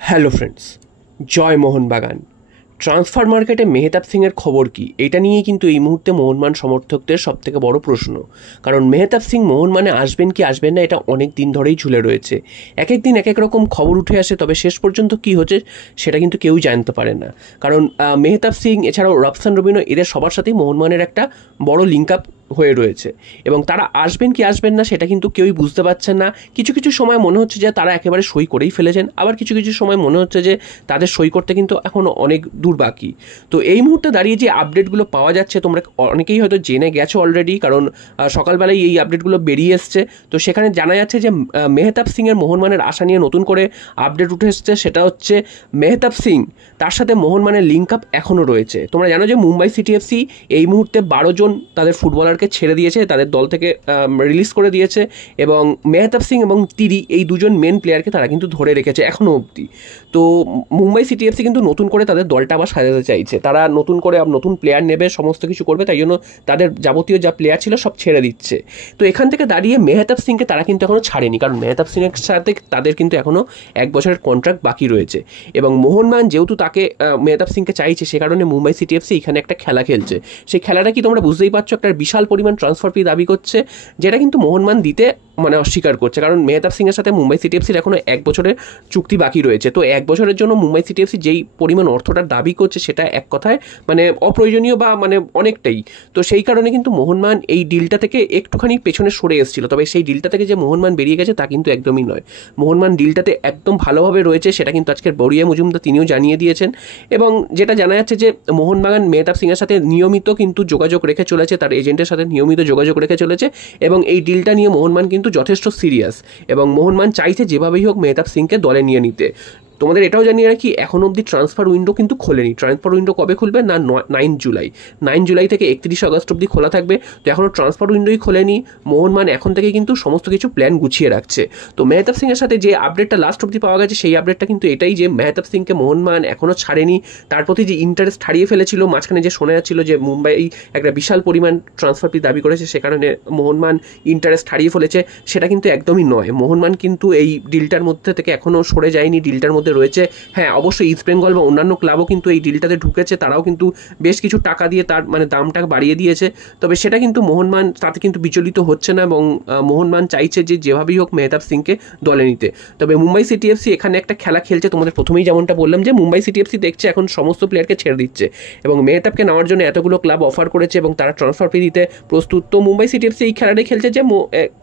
Hello friends, জয় Mohun Bagan. Transfer মার্কেটে মেহতাব সিংয়ের খবর কি, এটা নিয়েই কিন্তু এই মুহূর্তে মোহনবাগান সমর্থকদের সবথেকে বড় প্রশ্ন। কারণ মেহতাব সিং মোহনবাগানে আসবেন কি আসবেন না, এটা অনেক দিন ধরেই ঝুলে রয়েছে। এক এক দিন এক এক রকম খবর উঠে আসে, তবে শেষ পর্যন্ত কি হচ্ছে সেটা কিন্তু কেউই জানতে পারে না। কারণ মেহতাব সিং এছাড়াও রবসান রবিনো, এদের সবার সাথেই মোহনবাগানের একটা বড় লিঙ্ক আপ হয়ে রয়েছে, এবং তারা আসবেন কি আসবেন না সেটা কিন্তু কেউই বুঝতে পারছেন না। কিছু কিছু সময় মনে হচ্ছে যে তারা একেবারে সই করেই ফেলেছেন, আবার কিছু কিছু সময় মনে হচ্ছে যে তাদের সই করতে কিন্তু এখনও অনেক দূর বাকি। তো এই মুহূর্তে দাঁড়িয়ে যে আপডেটগুলো পাওয়া যাচ্ছে, তোমরা অনেকেই হয়তো জেনে গেছো অলরেডি, কারণ সকালবেলায় এই আপডেটগুলো বেরিয়ে এসছে। তো সেখানে জানা যাচ্ছে যে মেহতাব সিংয়ের মোহনবাগানের আশা নিয়ে নতুন করে আপডেট উঠে এসছে। সেটা হচ্ছে মেহতাব সিং, তার সাথে মোহনবাগানের লিঙ্ক আপ এখনও রয়েছে। তোমরা জানো যে মুম্বাই সিটি এফসি এই মুহূর্তে 12 জন তাদের ফুটবলারকে ছেড়ে দিয়েছে, তাদের দল থেকে রিলিজ করে দিয়েছে, এবং মেহতাব সিং এবং তিরি এই দুজন মেন প্লেয়ারকে তারা কিন্তু ধরে রেখেছে এখনও অবধি। তো মুম্বাই সিটি এফসি কিন্তু নতুন করে তাদের দলটা আবার সাজাতে চাইছে, তারা নতুন করে নতুন প্লেয়ার নেবে, সমস্ত কিছু করবে, তাই জন্য তাদের যাবতীয় যা প্লেয়ার ছিল সব ছেড়ে দিচ্ছে। তো এখান থেকে দাঁড়িয়ে মেহতাব সিংকে তারা কিন্তু এখনও ছাড়েনি, কারণ মেহতাব সিংয়ের সাথে তাদের কিন্তু এখনও 1 বছরের কন্ট্রাক্ট বাকি রয়েছে। এবং মোহনবাগান যেহেতু তাকে মেহতাব সিংকে চাইছে, সে কারণে মুম্বাই সিটি এফসি এখানে একটা খেলা খেলছে। সেই খেলাটা কি তোমরা বুঝতেই পারছো, একটা বিশাল পরিমাণ ট্রান্সফার ফি দাবি করছে, যেটা কিন্তু মোহনবাগান দিতে অস্বীকার করছে। কারণ মেহতাব সিংয়ের সাথে মুম্বাই সিটি এফসির এখনো 1 বছরের চুক্তি বাকি রয়েছে। তো 1 বছরের জন্য মুম্বাই সিটি এফসি যেই পরিমাণ অর্থটার দাবি করছে, সেটা এক কথায় অপ্রয়োজনীয় বা অনেকটাই। তো সেই কারণে কিন্তু মোহনবাগান এই ডিলটা থেকে একটুখানি পেছনে সরে এসেছিল। তবে সেই ডিলটা থেকে যে মোহনবাগান বেরিয়ে গেছে তা কিন্তু একদমই নয়। মোহনবাগান ডিলটাতে একদম ভালোভাবে রয়েছে, সেটা কিন্তু আজকের বড়িয়া মজুমদার তিনিও জানিয়ে দিয়েছেন। এবং যেটা জানা যাচ্ছে যে মোহনবাগান মেহতাব সিংয়ের সাথে নিয়মিত কিন্তু যোগাযোগ রেখে চলেছে, তার এজেন্টের সাথে নিয়মিত যোগাযোগ রেখে চলেছে, এবং এই ডিলটা নিয়ে মোহনবাগান কিন্তু যথেষ্ট সিরিয়াস, এবং মোহনবাগান চাইছে যেভাবেই হোক মেহতাব সিংকে দলে নিয়ে নিতে। তোমাদের এটাও জানিয়ে রাখি, এখন অবধি ট্রান্সফার উইন্ডো কিন্তু খোলেনি। ট্রান্সফার উইন্ডো কবে খুলবে না, 9 জুলাই থেকে 31 আগস্ট অবধি খোলা থাকবে। তো এখনও ট্রান্সফার উইন্ডোই খোলেনি। মোহনবাগান এখন থেকে কিন্তু সমস্ত কিছু প্ল্যান গুছিয়ে রাখছে। তো মেহতাব সিংয়ের সাথে যে আপডেটটা লাস্ট অবধি পাওয়া গেছে, সেই আপডেটটা কিন্তু এটাই যে মেহতাব সিংকে মোহনবাগান এখনও ছাড়েনি। তার প্রতি যে ইন্টারেস্ট হারিয়ে ফেলেছিল, মাঝখানে যে শোনা যাচ্ছিল যে মুম্বাই একটা বিশাল পরিমাণ ট্রান্সফার ফি দাবি করেছে, সে কারণে মোহনবাগান ইন্টারেস্ট হারিয়ে ফেলেছে, সেটা কিন্তু একদমই নয়। মোহনবাগান কিন্তু এই ডিলটার মধ্যে থেকে এখনও সরে যায়নি, ডিলটার মধ্যে রয়েছে। হ্যাঁ, অবশ্যই ইস্ট বেঙ্গল বা অন্যান্য ক্লাবও কিন্তু এই ডিলটাতে ঢুকেছে, তারাও কিন্তু বেশ কিছু টাকা দিয়ে তার দামটা বাড়িয়ে দিয়েছে। তবে সেটা কিন্তু মোহনবাগান তাতে কিন্তু বিচলিত হচ্ছে না, এবং মোহনবাগান চাইছে যে যেভাবেই হোক মেহতাব সিংকে দলে নিতে। তবে মুম্বাই সিটি এফসি এখানে একটা খেলা খেলছে। তোমাদের প্রথমেই যেমনটা বললাম যে মুম্বাই সিটি এফসি দেখছে এখন সমস্ত প্লেয়ারকে ছেড়ে দিচ্ছে, এবং মেহতাবকে নেওয়ার জন্য এতগুলো ক্লাব অফার করেছে, এবং তারা ট্রান্সফার ফি দিতে প্রস্তুত। তো মুম্বাই সিটি এফসি এই খেলাটাই খেলছে যে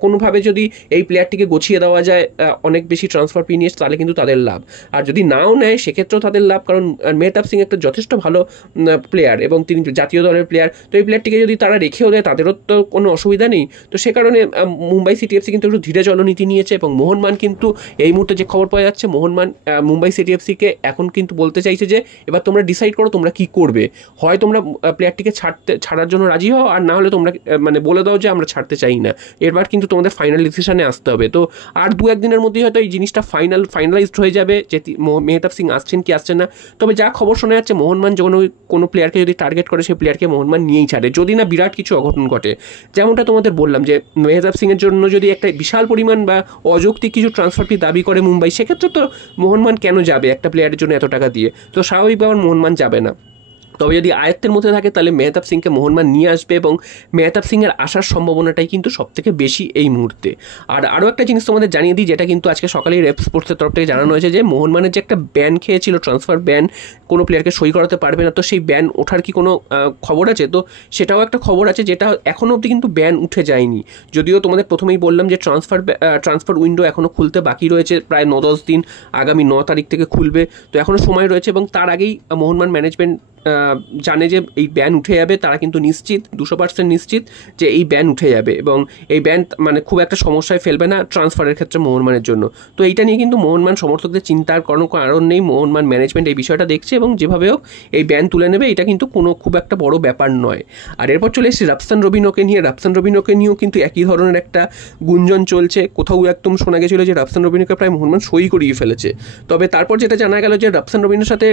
কোনোভাবে যদি এই প্লেয়ারটিকে গুছিয়ে দেওয়া যায় অনেক বেশি ট্রান্সফার ফি নিয়ে, তাহলে কিন্তু তাদের লাভ। আর যদি নাও নেয় সেক্ষেত্রেও তাদের লাভ, কারণ মেহতাব সিং একটা যথেষ্ট ভালো প্লেয়ার, এবং তিনি জাতীয় দলের প্লেয়ার। তো এই প্লেয়ারটিকে যদি তারা রেখেও দেয়, তাদেরও তো কোনো অসুবিধা নেই। তো সে কারণে মুম্বাই সিটি এফসি কিন্তু একটু ধীরে জলনীতি নিয়েছে, এবং মোহনবাগান কিন্তু এই মুহূর্তে যে খবর পাওয়া যাচ্ছে, মোহনবাগান মুম্বাই সিটি এফসিকে এখন কিন্তু বলতে চাইছে যে এবার তোমরা ডিসাইড করো তোমরা কি করবে। হয় তোমরা প্লেয়ারটিকে ছাড়ার জন্য রাজি হও, আর না হলে তোমরা বলে দাও যে আমরা ছাড়তে চাই না। এবার কিন্তু তোমাদের ফাইনাল ডিসিশনে আসতে হবে। তো আর 2-1 দিনের মধ্যেই হয়তো এই জিনিসটা ফাইনালাইজড হয়ে যাবে যে মেহতাব সিং আসছেন কি আসছেন না। তবে যা খবর শোনা যাচ্ছে, মোহনবাগান যখন কোনো প্লেয়ারকে যদি টার্গেট করে, সেই প্লেয়ারকে মোহনবাগান নিয়েই ছাড়ে, যদি না বিরাট কিছু অঘটন ঘটে। যেমনটা তোমাদের বললাম যে মেহতাব সিংয়ের জন্য যদি একটা বিশাল পরিমাণ বা অযৌক্তিক কিছু ট্রান্সফার ফি দাবি করে মুম্বাই, সেক্ষেত্রে তো মোহনবাগান কেন যাবে একটা প্লেয়ারের জন্য এত টাকা দিয়ে? তো স্বাভাবিকভাবে মোহনবাগান যাবে না। তবে যদি আয়ত্তের মধ্যে থাকে, তাহলে মেহতাব সিংকে মোহনবাগান নিয়ে আসবে, এবং মেহতাব সিংয়ের আসার সম্ভাবনাটাই কিন্তু সবথেকে বেশি এই মুহূর্তে। আর আরও একটা জিনিস তোমাদের জানিয়ে দিই, যেটা কিন্তু আজকে সকালেই রেপ স্পোর্টসের তরফ থেকে জানানো হয়েছে, যে মোহনবাগানের যে একটা ব্যান খেয়েছিল, ট্রান্সফার ব্যান, কোনো প্লেয়ারকে সই করাতে পারবে না, তো সেই ব্যান ওঠার কি কোনো খবর আছে? তো সেটাও একটা খবর আছে, যেটা এখনও অবধি কিন্তু ব্যান উঠে যায়নি। যদিও তোমাদের প্রথমেই বললাম যে ট্রান্সফার উইন্ডো এখনও খুলতে বাকি রয়েছে, প্রায় 9-10 দিন, আগামী 9 তারিখ থেকে খুলবে। তো এখনও সময় রয়েছে, এবং তার আগেই মোহনবাগান ম্যানেজমেন্ট জানে যে এই ব্যান উঠে যাবে। তারা কিন্তু নিশ্চিত, 200% নিশ্চিত যে এই ব্যান উঠে যাবে, এবং এই ব্যান খুব একটা সমস্যায় ফেলবে না ট্রান্সফারের ক্ষেত্রে মোহনবাগানের জন্য। তো এইটা নিয়ে কিন্তু মোহনবাগান সমর্থকদের চিন্তার কোনো কারণ নেই। মোহনবাগান ম্যানেজমেন্ট এই বিষয়টা দেখছে, এবং যেভাবে হোক এই ব্যান তুলে নেবে, এটা কিন্তু কোনো খুব একটা বড় ব্যাপার নয়। আর এরপর চলে এসেছি রবসান রবিনোকে নিয়ে। রবসান রবিনোকে নিয়েও কিন্তু একই ধরনের একটা গুঞ্জন চলছে। কোথাও একদম শোনা গেছিল যে রবসান রবিনোকে প্রায় মোহনবাগান সই করিয়ে ফেলেছে। তবে তারপর যেটা জানা গেল যে রবসান রবিনোর সাথে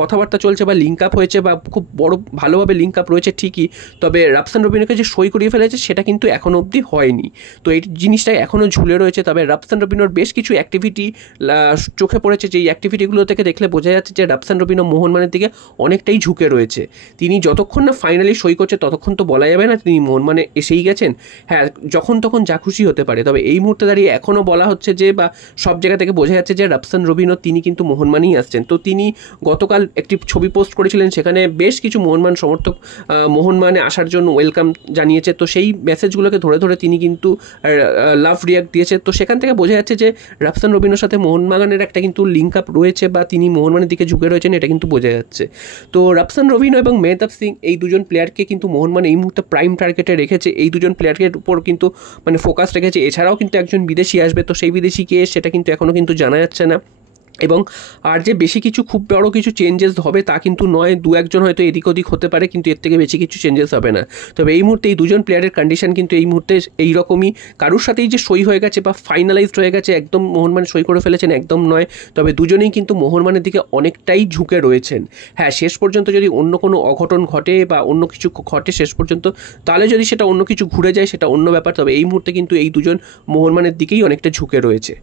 কথাবার্তা চলছে বা লিঙ্ক আপ হয়েছে বা খুব বড় ভালোভাবে লিঙ্ক আপ রয়েছে ঠিকই, তবে রাফসান রবিনোকে যে সই করিয়ে ফেলেছে সেটা কিন্তু এখনও অবধি হয়নি। তো এই জিনিসটা এখনও ঝুলে রয়েছে। তবে রাফসান রবিনোর বেশ কিছু অ্যাক্টিভিটি চোখে পড়েছে, যেই অ্যাক্টিভিটিগুলো থেকে দেখলে বোঝা যাচ্ছে যে রাফসান রবিনো মোহনবাগানের দিকে অনেকটাই ঝুঁকে রয়েছে। তিনি যতক্ষণ না ফাইনালি সই করছে ততক্ষণ তো বলা যাবে না তিনি মোহনবাগানে এসেই গেছেন। হ্যাঁ, যখন তখন যা খুশি হতে পারে। তবে এই মুহূর্তে দাঁড়িয়ে এখনও বলা হচ্ছে যে, বা সব জায়গা থেকে বোঝা যাচ্ছে যে রাফসান রবিনো তিনি কিন্তু মোহনবাগানেই আসছেন। তো তিনি গতকাল একটি ছবি পোস্ট করেছিলেন, সেখানে বেশ কিছু মোহনবাগান সমর্থক মোহনবাগানে আসার জন্য ওয়েলকাম জানিয়েছে। তো সেই মেসেজগুলোকে ধরে ধরে তিনি কিন্তু লাভ রিয়াক্ট দিয়েছে। তো সেখান থেকে বোঝা যাচ্ছে যে রাফসান রবিনোর সাথে মোহনবাগানের একটা কিন্তু লিঙ্ক আপ রয়েছে, বা তিনি মোহনবাগানের দিকে ঝুঁকে রয়েছেন, এটা কিন্তু বোঝা যাচ্ছে। তো রাফসান রবিনো এবং মেহতাব সিং এই দুজন প্লেয়ারকে কিন্তু মোহনবাগান এই মুহূর্তে প্রাইম টার্গেটে রেখেছে। এই দুজন প্লেয়ারের উপর কিন্তু মানে ফোকাস রেখেছে। এছাড়াও কিন্তু একজন বিদেশি আসবে, তো সেই বিদেশি কে সেটা কিন্তু এখনও কিন্তু জানা যাচ্ছে না। এবং আর যে বেশি কিছু খুব বড় কিছু চেঞ্জেস হবে তা কিন্তু নয়, দু একজন হয়তো এদিক ওদিক হতে পারে, কিন্তু এর থেকে বেশি কিছু চেঞ্জেস হবে না। তবে এই মুহূর্তে এই দুজন প্লেয়ারের কন্ডিশন কিন্তু এই মুহূর্তে এইরকমই। কারোর সাথেই যে সই হয়ে গেছে বা ফাইনালাইজড হয়ে গেছে একদম মোহনবাগান সই করে ফেলেছেন, একদম নয়। তবে দুজনেই কিন্তু মোহনবাগানের দিকে অনেকটাই ঝুঁকে রয়েছেন। হ্যাঁ, শেষ পর্যন্ত যদি অন্য কোনো অঘটন ঘটে বা অন্য কিছু ঘটে শেষ পর্যন্ত, তাহলে যদি সেটা অন্য কিছু ঘুরে যায় সেটা অন্য ব্যাপার। তবে এই মুহূর্তে কিন্তু এই দুজন মোহনবাগানের দিকেই অনেকটা ঝুঁকে রয়েছে।